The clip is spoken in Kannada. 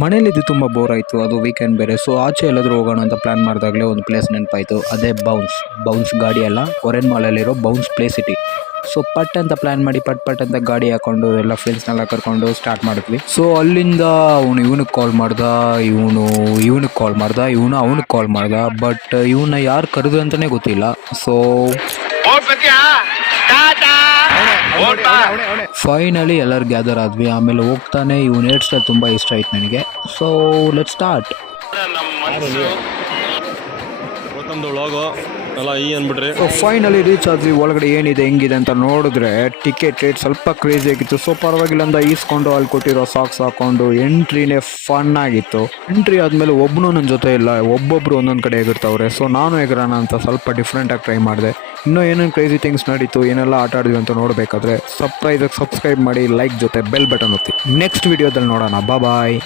ಮನೇಲಿದ್ದು ತುಂಬ ಬೋರ್ ಆಯಿತು, ಅದು ವೀಕೆಂಡ್ ಬೇರೆ. ಸೊ ಆಚೆ ಎಲ್ಲಾದರೂ ಹೋಗೋಣ ಅಂತ ಪ್ಲ್ಯಾನ್ ಮಾಡಿದಾಗಲೇ ಒಂದು ಪ್ಲೇಸ್ ನೆನಪಾಯಿತು. ಅದೇ ಬೌನ್ಸ್ ಗಾಡಿ ಅಲ್ಲ, ಒರೆನ್ ಮಾಲಲ್ಲಿರೋ ಬೌನ್ಸ್ ಪ್ಲೇ ಸಿಟಿ. ಸೊ ಪಟ್ ಅಂತ ಪ್ಲ್ಯಾನ್ ಮಾಡಿ ಪಟ್ ಅಂತ ಗಾಡಿ ಹಾಕ್ಕೊಂಡು ಎಲ್ಲ ಫ್ರೆಂಡ್ಸ್ನೆಲ್ಲ ಕರ್ಕೊಂಡು ಸ್ಟಾರ್ಟ್ ಮಾಡಿದ್ವಿ. ಸೊ ಅಲ್ಲಿಂದ ಇವನಿಗೆ ಕಾಲ್ ಮಾಡ್ದ, ಇವನಿಗೆ ಕಾಲ್ ಮಾಡ್ದ, ಅವನಿಗೆ ಕಾಲ್ ಮಾಡ್ದ. ಬಟ್ ಇವನ್ನ ಯಾರು ಕರೆದು ಅಂತಲೇ ಗೊತ್ತಿಲ್ಲ. ಸೊ ಫೈನಲಿ ಎಲ್ಲರೂ ಗ್ಯಾದರ್ ಆದ್ವಿ. ಆಮೇಲೆ ಹೋಗ್ತಾನೆ ಇವನ್ ಹೇರ್ ಸ್ಟೈಲ್ ತುಂಬ ಇಷ್ಟ ಆಯ್ತು ನನಗೆ. So let start. Finally reach ಆದ್ವಿ. ಒಳಗಡೆ ಏನಿದೆ ಹೆಂಗಿದೆ ಅಂತ ನೋಡಿದ್ರೆ ಟಿಕೆಟ್ ರೇಟ್ ಸ್ವಲ್ಪ ಕ್ರೇಜಿ ಆಗಿತ್ತು. ಸೊ ಪರವಾಗಿಲ್ಲ ಅಂತ ಈಸ್ಕೊಂಡು ಅಲ್ಲಿ ಕೊಟ್ಟಿರೋ ಸಾಕ್ಸ್ ಹಾಕೊಂಡು ಎಂಟ್ರಿನೇ ಫನ್ ಆಗಿತ್ತು. ಎಂಟ್ರಿ ಆದಮೇಲೆ ಒಬ್ಬನು ನನ್ನ ಜೊತೆ ಇಲ್ಲ, ಒಬ್ಬೊಬ್ರು ಒಂದೊಂದು ಕಡೆ ಎಗಿರ್ತಾವ್ರೆ. ಸೊ ನಾನು ಎಗರೋಣ ಅಂತ ಸ್ವಲ್ಪ ಡಿಫ್ರೆಂಟಾಗಿ ಟ್ರೈ ಮಾಡಿದೆ. ಇನ್ನೂ ಏನೇನು ಕ್ರೇಜಿ ಥಿಂಗ್ಸ್ ನಡೀತು, ಏನೆಲ್ಲ ಆಟ ಆಡಿದ್ವಿ ಅಂತ ನೋಡಬೇಕಾದ್ರೆ ಸಬ್ಸ್ಕ್ರೈಬ್ ಮಾಡಿ, ಲೈಕ್ ಜೊತೆ ಬೆಲ್ ಬಟನ್ ಒತ್ತಿ. ನೆಕ್ಸ್ಟ್ ವಿಡಿಯೋದಲ್ಲಿ ನೋಡೋಣ. ಬಾಯ್.